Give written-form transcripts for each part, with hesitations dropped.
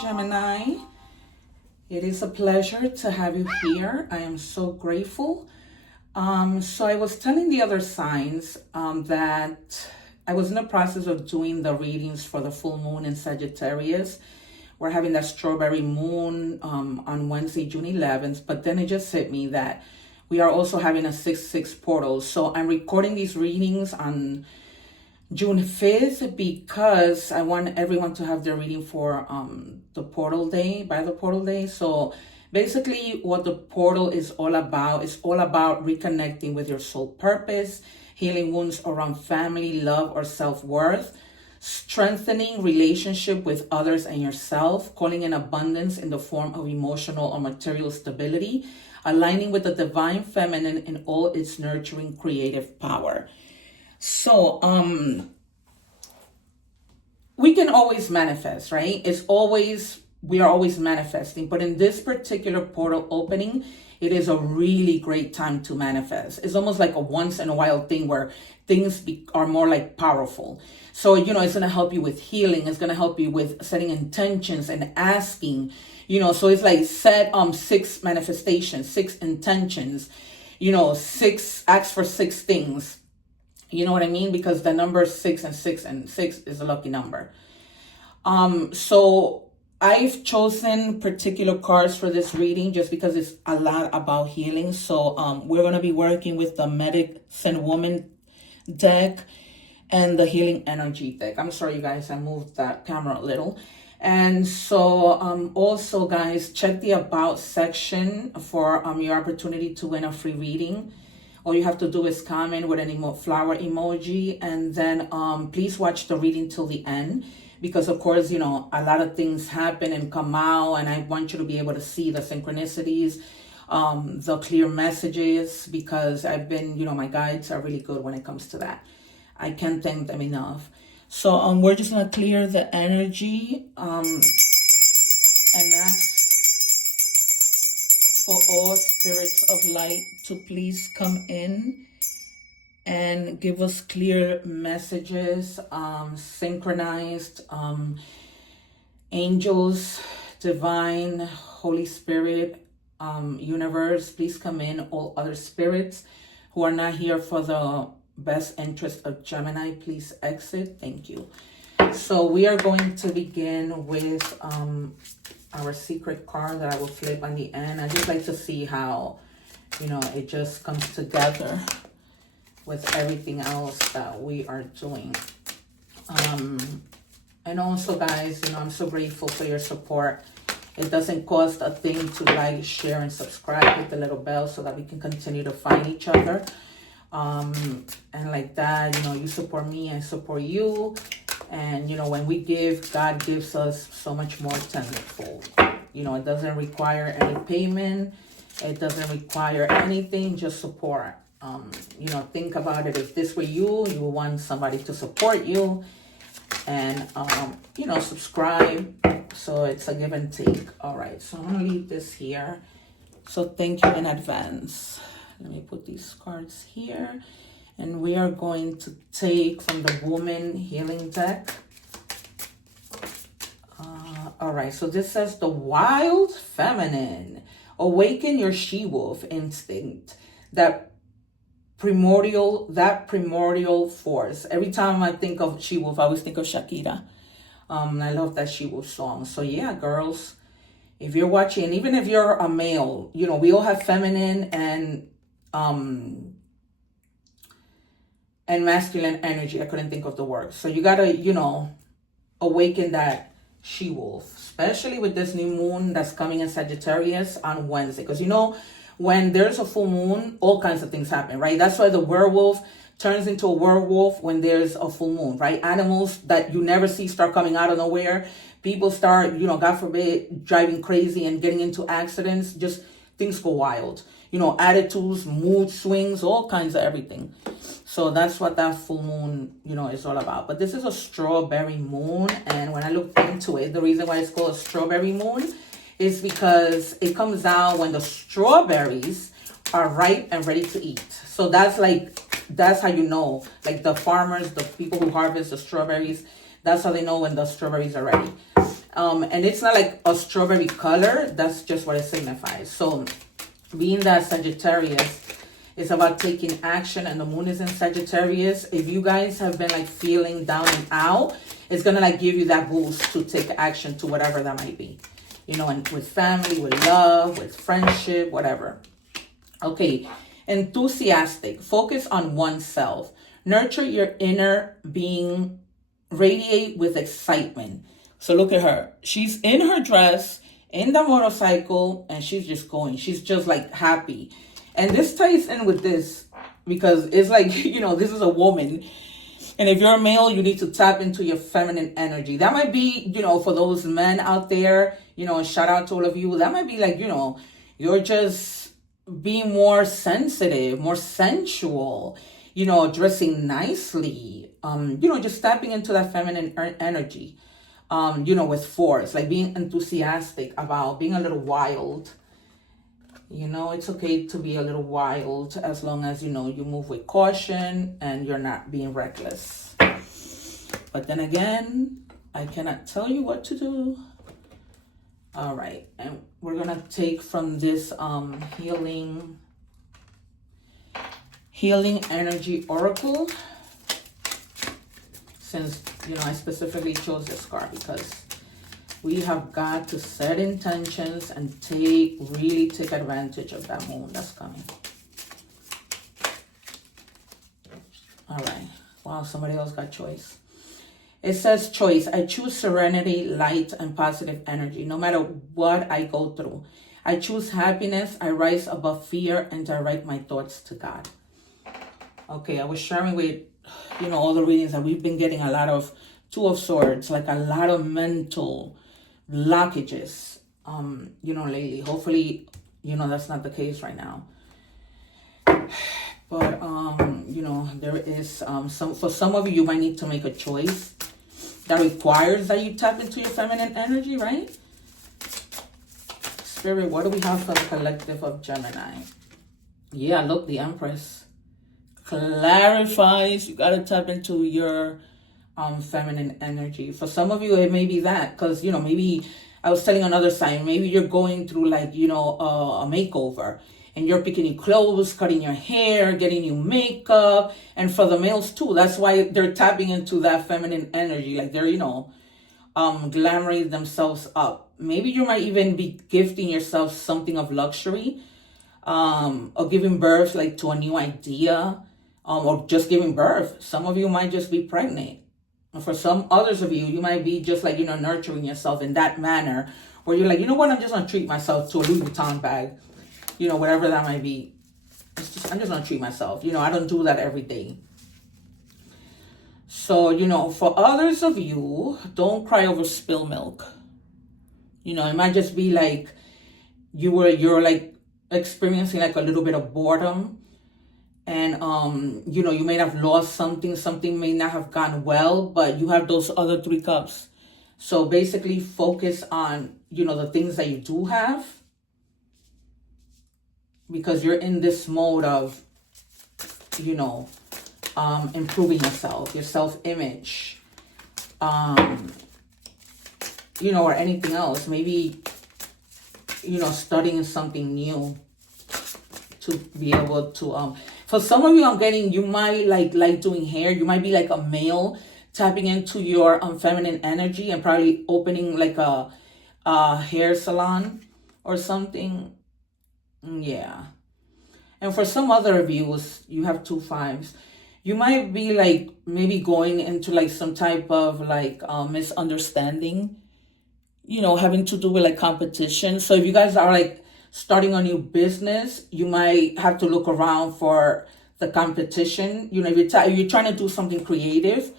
Gemini. It is a pleasure to have you here. I am so grateful. So I was telling the other signs that I was in the process of doing the readings for the full moon in Sagittarius. We're having that strawberry moon on Wednesday, June 11th, but then it just hit me that we are also having a 6/6 portal. So I'm recording these readings on June 5th because I want everyone to have their reading for the portal day, by the portal day. So basically what the portal is all about reconnecting with your soul purpose, healing wounds around family, love, or self-worth, strengthening relationship with others and yourself, calling in abundance in the form of emotional or material stability, aligning with the divine feminine in all its nurturing creative power. So, we can always manifest, right? We are always manifesting, but in this particular portal opening, it is a really great time to manifest. It's almost like a once in a while thing where things are more like powerful. So, it's going to help you with healing. It's going to help you with setting intentions and asking, so it's like set 6 manifestations, 6 intentions, 6 acts for 6 things. You know what I mean? Because the number 6 and 6 is a lucky number. So I've chosen particular cards for this reading just because it's a lot about healing. So we're going to be working with the Medicine Woman deck and the Healing Energy deck. I'm sorry, you guys, I moved that camera a little. And so also, guys, check the About section for your opportunity to win a free reading. All you have to do is comment with an flower emoji, and then please watch the reading till the end, because of course, a lot of things happen and come out, and I want you to be able to see the synchronicities, the clear messages, because I've been, my guides are really good when it comes to that. I can't thank them enough. So we're just gonna clear the energy and ask for all spirits of light to please come in and give us clear messages, synchronized, angels, divine, Holy Spirit, universe, please come in. All other spirits who are not here for the best interest of Gemini, please exit. Thank you. So we are going to begin with our secret card that I will flip on the end. I just like to see how, it just comes together with everything else that we are doing. And also, guys, I'm so grateful for your support. It doesn't cost a thing to like, share, and subscribe with the little bell so that we can continue to find each other. And like that, you support me, I support you. And, when we give, God gives us so much more tenfold. It doesn't require any payment. It doesn't require anything, just support. Think about it. If this were you, you would want somebody to support you. And, subscribe. So it's a give and take. All right. So I'm going to leave this here. So thank you in advance. Let me put these cards here. And we are going to take from the Woman Healing deck. All right, so this says the wild feminine. Awaken your she-wolf instinct. That primordial force. Every time I think of she-wolf, I always think of Shakira. I love that she-wolf song. So yeah, girls, if you're watching, even if you're a male, we all have feminine and masculine energy. I couldn't think of the word. So you gotta, awaken that she-wolf, especially with this new moon that's coming in Sagittarius on Wednesday. Because when there's a full moon, all kinds of things happen, right? That's why the werewolf turns into a werewolf when there's a full moon, right? Animals that you never see start coming out of nowhere. People start, God forbid, driving crazy and getting into accidents. Just things go wild. Attitudes, mood swings, all kinds of everything. So that's what that full moon, is all about. But this is a strawberry moon. And when I looked into it, the reason why it's called a strawberry moon is because it comes out when the strawberries are ripe and ready to eat. So that's how like the farmers, the people who harvest the strawberries, that's how they know when the strawberries are ready. And it's not like a strawberry color. That's just what it signifies. So being that Sagittarius is about taking action, and the moon is in Sagittarius, if you guys have been like feeling down and out, it's gonna like give you that boost to take action to whatever that might be, you know, and with family, with love, with friendship, whatever. Okay, enthusiastic, focus on oneself, nurture your inner being, radiate with excitement. So look at her, she's in her dress, in the motorcycle, and she's just going, she's just like happy. And this ties in with this because it's like, you know, this is a woman. And if you're a male, you need to tap into your feminine energy. That might be, you know, for those men out there, you know, shout out to all of you. That might be like, you know, you're just being more sensitive, more sensual, you know, dressing nicely, you know, just tapping into that feminine energy, you know, with force, like being enthusiastic about being a little wild. You know, it's okay to be a little wild as long as, you know, you move with caution and you're not being reckless. But then again, I cannot tell you what to do. All right. And we're going to take from this healing energy oracle. Since, you know, I specifically chose this card because we have got to set intentions and really take advantage of that moon that's coming. All right. Wow, somebody else got choice. It says choice. I choose serenity, light, and positive energy. No matter what I go through, I choose happiness. I rise above fear and direct my thoughts to God. Okay, I was sharing with, you know, all the readings that we've been getting a lot of Two of Swords, like a lot of mental blockages, you know, lately. Hopefully, you know, that's not the case right now. But, you know, there is for some of you, you might need to make a choice that requires that you tap into your feminine energy, right? Spirit, what do we have for the collective of Gemini? Yeah, look, the Empress clarifies. You got to tap into your feminine energy. For some of you, it may be that, because, you know, maybe I was telling another sign, maybe you're going through like, you know, a makeover, and you're picking new clothes, cutting your hair, getting new makeup. And for the males too, that's why they're tapping into that feminine energy. Like they're, you know, glamoring themselves up. Maybe you might even be gifting yourself something of luxury, or giving birth like to a new idea, or just giving birth. Some of you might just be pregnant. And for some others of you, you might be just like, you know, nurturing yourself in that manner where you're like, you know what, I'm just going to treat myself to a Louis Vuitton bag. You know, whatever that might be. I'm just going to treat myself. You know, I don't do that every day. So, you know, for others of you, don't cry over spilled milk. You know, it might just be like you're like experiencing like a little bit of boredom. And, you know, you may have lost something may not have gone well, but you have those other 3 cups. So basically focus on, you know, the things that you do have, because you're in this mode of, you know, improving yourself, your self-image, you know, or anything else. Maybe, you know, studying something new to be able to, for some of you, I'm getting, you might like doing hair. You might be like a male tapping into your feminine energy and probably opening like a hair salon or something. Yeah. And for some other of you have 2 5s. You might be like maybe going into like some type of like misunderstanding, you know, having to do with like competition. So if you guys are like starting a new business, you might have to look around for the competition. You know, if you're trying to do something creative,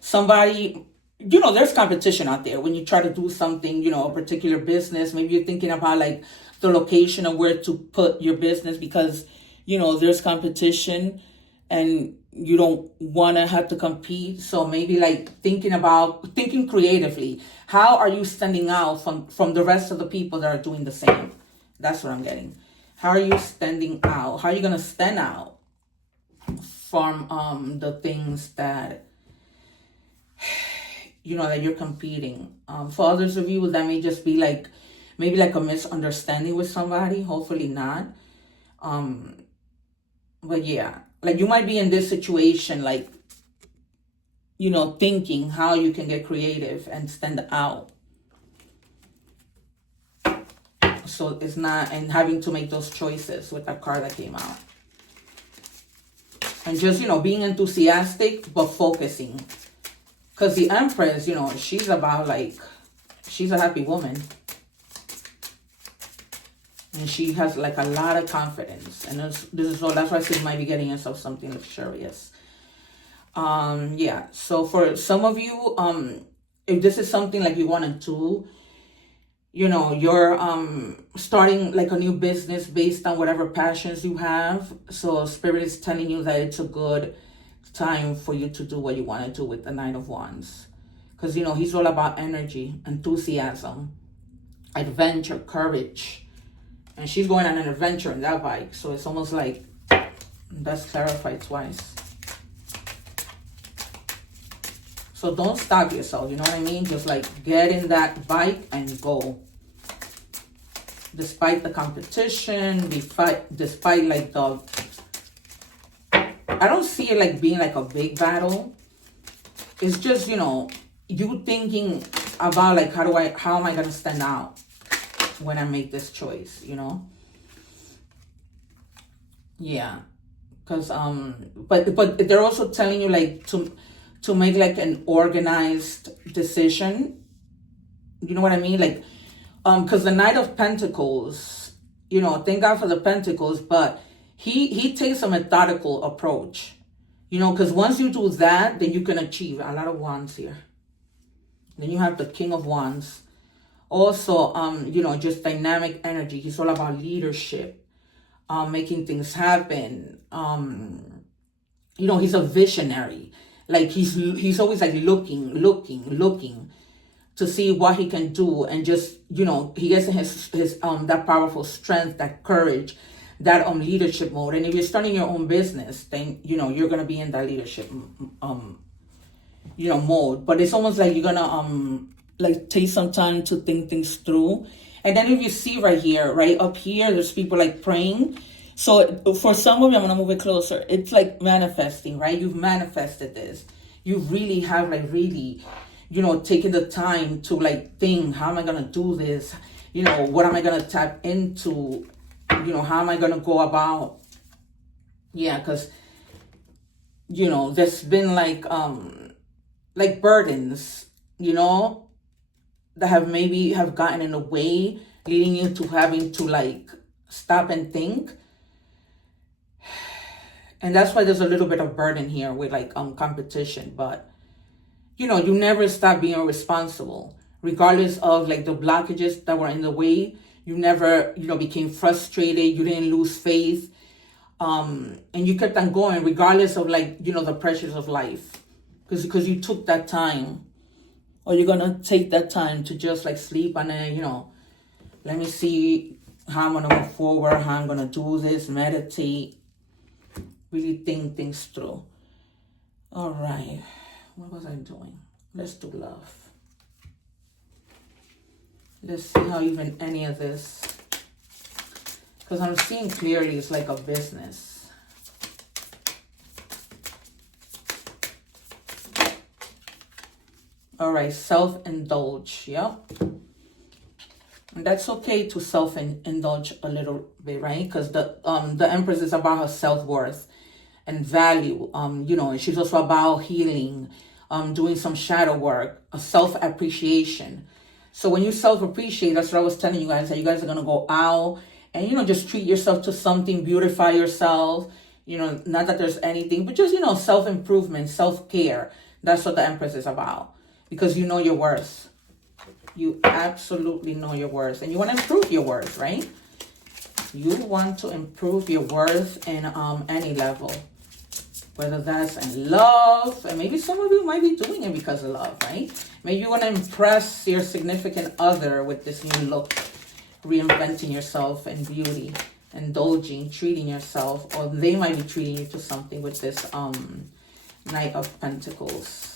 somebody, you know, there's competition out there when you try to do something, you know, a particular business. Maybe you're thinking about like the location of where to put your business because, you know, there's competition and you don't want to have to compete. So maybe like thinking creatively. How are you standing out from the rest of the people that are doing the same? That's what I'm getting. How are you standing out? How are you going to stand out from the things that that you're competing. For others of you, that may just be like, maybe like a misunderstanding with somebody. Hopefully not. But yeah, like you might be in this situation, like, thinking how you can get creative and stand out. So it's not, and having to make those choices with that card that came out. And just, being enthusiastic, but focusing. Because the Empress, she's about like, she's a happy woman. And she has like a lot of confidence. And this is all, that's why I say you might be getting yourself something luxurious. Yeah, so for some of you, if this is something like you want to do, you're starting like a new business based on whatever passions you have. So Spirit is telling you that it's a good time for you to do what you want to do with the Nine of Wands. Because, he's all about energy, enthusiasm, adventure, courage. And she's going on an adventure in that bike. So it's almost like, that's clarified twice. So don't stop yourself, you know what I mean? Just like get in that bike and go. Despite the competition, despite like the, I don't see it like being like a big battle. It's just, you thinking about like, how am I going to stand out when I make this choice, Yeah. Because, but they're also telling you like to make like an organized decision. You know what I mean? Like, because the Knight of Pentacles, thank God for the Pentacles, but he takes a methodical approach, because once you do that, then you can achieve a lot of wands here. Then you have the King of Wands. Also, just dynamic energy. He's all about leadership, making things happen. He's a visionary. Like he's always like looking to see what he can do, and just he gets in his that powerful strength, that courage, that leadership mode. And if you're starting your own business, then you're gonna be in that leadership mode. But it's almost like you're gonna like take some time to think things through. And then if you see right here, right up here, there's people like praying. So for some of you, I'm going to move it closer. It's like manifesting, right? You've manifested this. You really have like really, taken the time to like think, how am I going to do this? What am I going to tap into? How am I going to go about? Yeah, because, there's been like burdens, that have gotten in the way, leading you to having to like stop and think. And that's why there's a little bit of burden here with like competition. But you never stop being responsible, regardless of like the blockages that were in the way. You never became frustrated. You didn't lose faith, and you kept on going regardless of like the pressures of life, because you took that time. Or you're gonna take that time to just like sleep and then let me see how I'm gonna move forward, how I'm gonna do this, meditate, really think things through. All right, what was I doing? Let's do love. Let's see how even any of this, because I'm seeing clearly it's like a business. All right, self-indulge, yep. And that's okay to self-indulge a little bit, right? Because the Empress is about her self-worth and value. And she's also about healing, doing some shadow work, a self-appreciation. So when you self-appreciate, that's what I was telling you guys, that you guys are going to go out and, just treat yourself to something, beautify yourself. Not that there's anything, but just, self-improvement, self-care. That's what the Empress is about. Because you know your worth. You absolutely know your worth. And you want to improve your worth, right? You want to improve your worth in any level. Whether that's in love. And maybe some of you might be doing it because of love, right? Maybe you want to impress your significant other with this new look. Reinventing yourself in beauty. Indulging, treating yourself. Or they might be treating you to something with this Knight of Pentacles.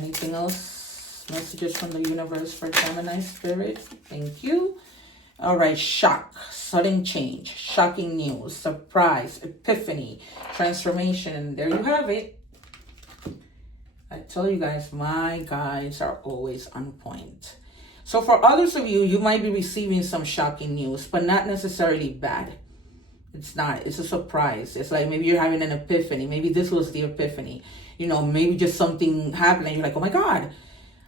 Anything else? Messages from the universe for Gemini spirit. Thank you. All right, shock, sudden change, shocking news, surprise, epiphany, transformation. There you have it. I tell you guys, my guides are always on point. So for others of you, you might be receiving some shocking news, but not necessarily bad. It's not. It's a surprise. It's like maybe you're having an epiphany. Maybe this was the epiphany. You know, maybe just something happened and you're like, oh my God,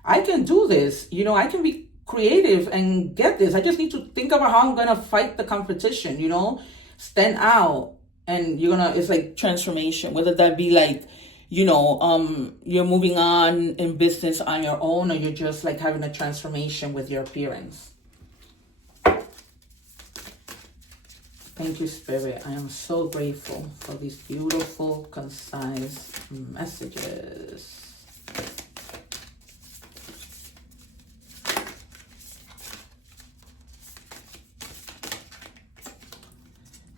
I can do this. You know, I can be creative and get this. I just need to think about how I'm gonna fight the competition, you know, stand out. And you're gonna, it's like transformation, whether that be like, you know, you're moving on in business on your own, or you're just like having a transformation with your appearance. Thank you, Spirit. I am so grateful for these beautiful, concise messages.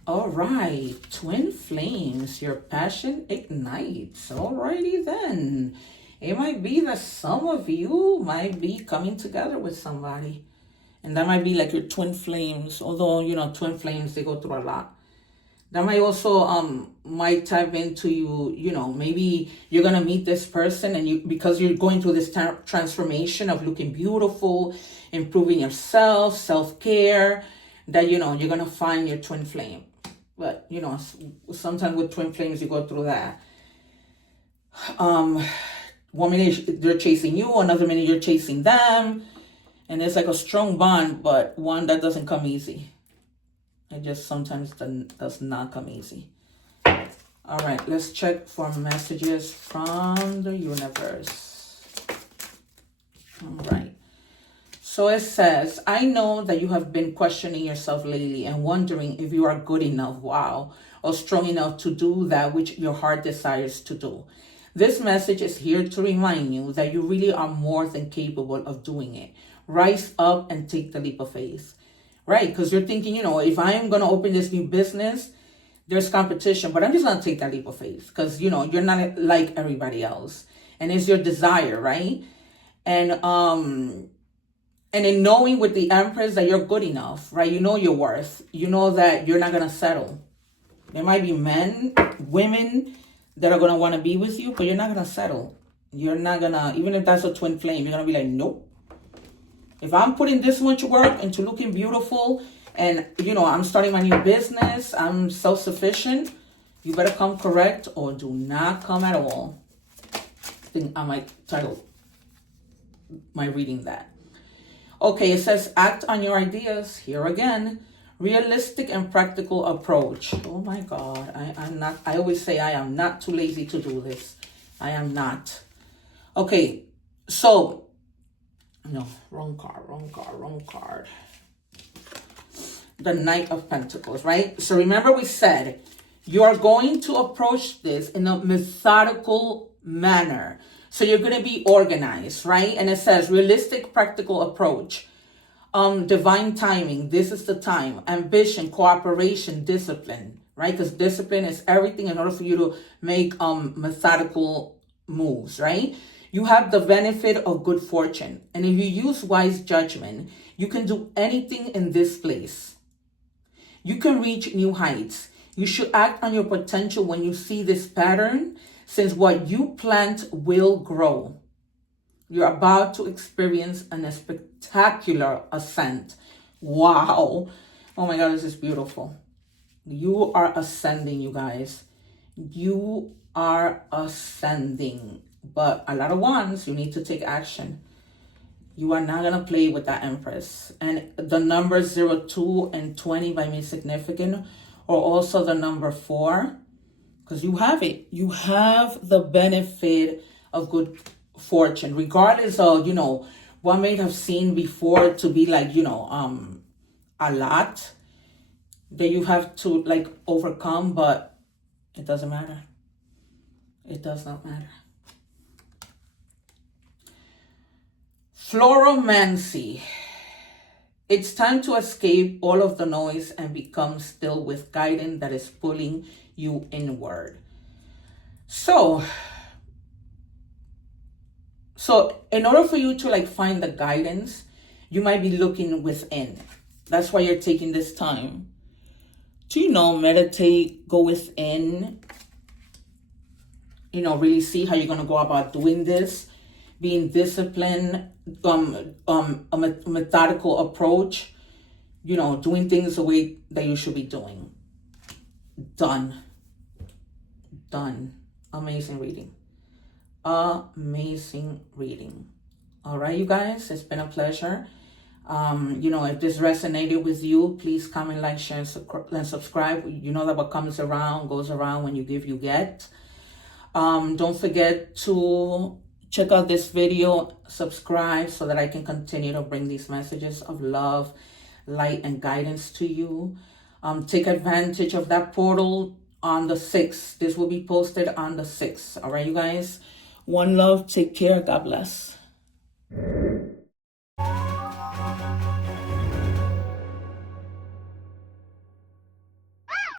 All right, twin flames, your passion ignites. Alrighty then. It might be that some of you might be coming together with somebody. And that might be like your twin flames. Although, you know, twin flames, they go through a lot. That might also might tap into you, you know, maybe you're going to meet this person and you, because you're going through this transformation of looking beautiful, improving yourself, self-care, that, you know, you're going to find your twin flame. But, you know, sometimes with twin flames, you go through that. 1 minute they're chasing you, another minute you're chasing them. And it's like a strong bond, but one that doesn't come easy. It just sometimes does not come easy. All right, let's check for messages from the universe. All right. So it says, I know that you have been questioning yourself lately and wondering if you are good enough, wow, or strong enough to do that which your heart desires to do. This message is here to remind you that you really are more than capable of doing it. Rise up and take the leap of faith, right? Because you're thinking, you know, if I'm going to open this new business, there's competition, but I'm just going to take that leap of faith because, you know, you're not like everybody else. And it's your desire, right? And in knowing with the Empress that you're good enough, right? You know your worth. You know that you're not going to settle. There might be men, women that are going to want to be with you, but you're not going to settle. You're not going to, even if that's a twin flame, you're going to be like, nope. If I'm putting this much work into looking beautiful and, you know, I'm starting my new business, I'm self-sufficient, you better come correct or do not come at all. I think I might title my reading that. Okay, it says, act on your ideas. Here again, realistic and practical approach. Oh my God, I always say I am not too lazy to do this. I am not. Okay, so, no, wrong card. The Knight of Pentacles, right? So remember we said, you are going to approach this in a methodical manner. So you're going to be organized, right? And it says realistic, practical approach, divine timing. This is the time. Ambition, cooperation, discipline, right? Because discipline is everything in order for you to make methodical moves, right? You have the benefit of good fortune. And if you use wise judgment, you can do anything in this place. You can reach new heights. You should act on your potential when you see this pattern, since what you plant will grow. You're about to experience a spectacular ascent. Wow. Oh my God, this is beautiful. You are ascending, you guys. You are ascending. But a lot of ones, you need to take action. You are not going to play with that Empress. And the numbers 0, 2, and 20 by me significant, or also the number 4. Because you have it. You have the benefit of good fortune. Regardless of, you know, what may have seen before to be like, you know, a lot that you have to like overcome. But it doesn't matter. It does not matter. Floromancy. It's time to escape all of the noise and become still with guidance that is pulling you inward. So, So in order for you to like find the guidance, you might be looking within. That's why you're taking this time to, meditate, go within, really see how you're going to go about doing this, being disciplined, a methodical approach, doing things the way that you should be doing. Done. Amazing reading. Amazing reading. All right, you guys, it's been a pleasure. If this resonated with you, please comment, like, share, and subscribe. You know that what comes around goes around. When you give, you get. Don't forget to check out this video, subscribe, so that I can continue to bring these messages of love, light, and guidance to you. Take advantage of that portal on the 6th. This will be posted on the 6th. All right, you guys. One love. Take care. God bless.